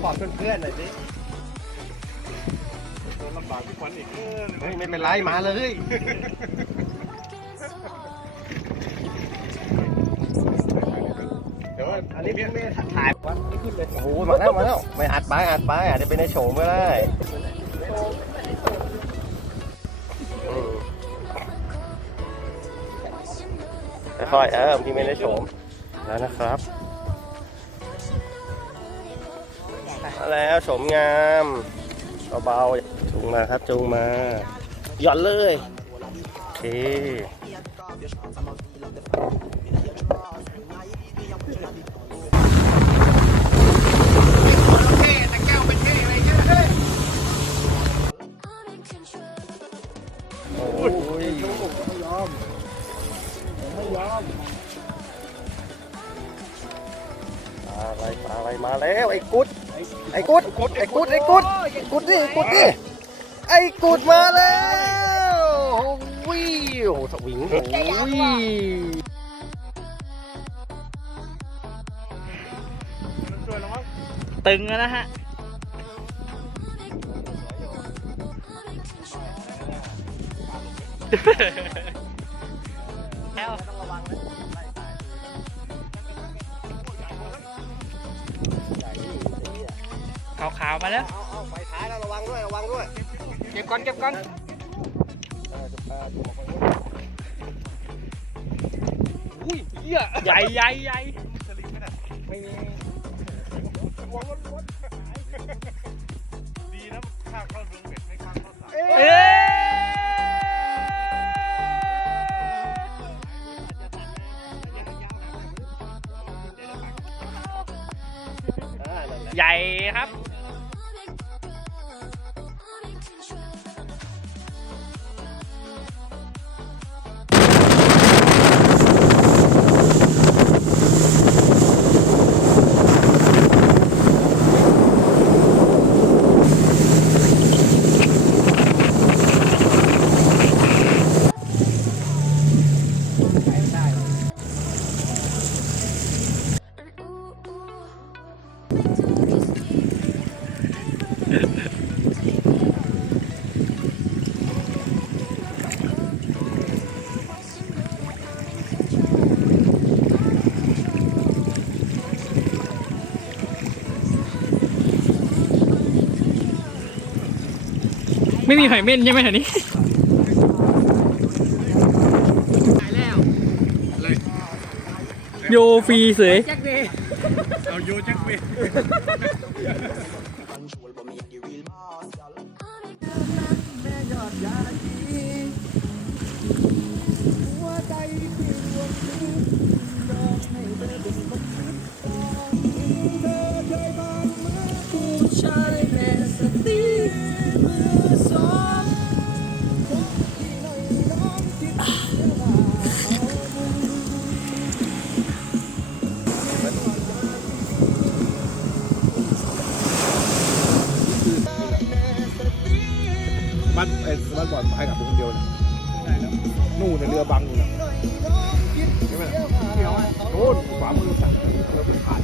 ำบากเพื่อนๆหน่อยสิลำบากทุกวันอีกเออเฮ้ยไม่เป็นไรมาเลยเดี๋ยวอันนี้เพี่ไม่ถ่ายวันนี้ขึ้นเลยโอ้โหมาแล้วมาแล้วไม่อัดไปอัดไปอาจจะไปในโฉมก็ได้ค่อยเออมีไม่ได้โฉมแล้วนะครับ มาแล้วโฉมงามเบาๆจูงมาครับจูงมาหย่อนเลยโอเคโอ้ยไม่ยอมไม่ยอมอะไรปลาอะไรมาแล้วไอ้กุ๊ด ไอ้กุดไอ้กุดไอ้กุดไอ้กุดนี่กุดนี่ไอ้กุดมาแล้ววิวสวิงโอ้ยช่วยแล้วตึงแล้วนะฮะแขาวๆมาแล้วเอาเอาไปท้ายแล้วระวังด้วยระวังด้วยเก็บก่อนเก็บก่อนเออจะปลาตัวคนนี้อุ้ยเหี้ยใหญ่ใหญ่ใหญ่สลิงไหมน่ะไม่มีวงล้วนๆดีนะข้างเข้าเรืองเบ็ดไม่ข้างเข้าสายเอ้ยอ่านั่นแหละใหญ่ครับ ไม่มีหอยเม่นใช่ไหมแถวนี้โยฟรีเสยเอาโยแจ็คเว บ้านไอ้บ้านบอลให้กลับไปคนเดียวนะนู่นในเรือบังอยู่นะ ใช่ไหมโน่นขวามือสั่งเราไปผ่าน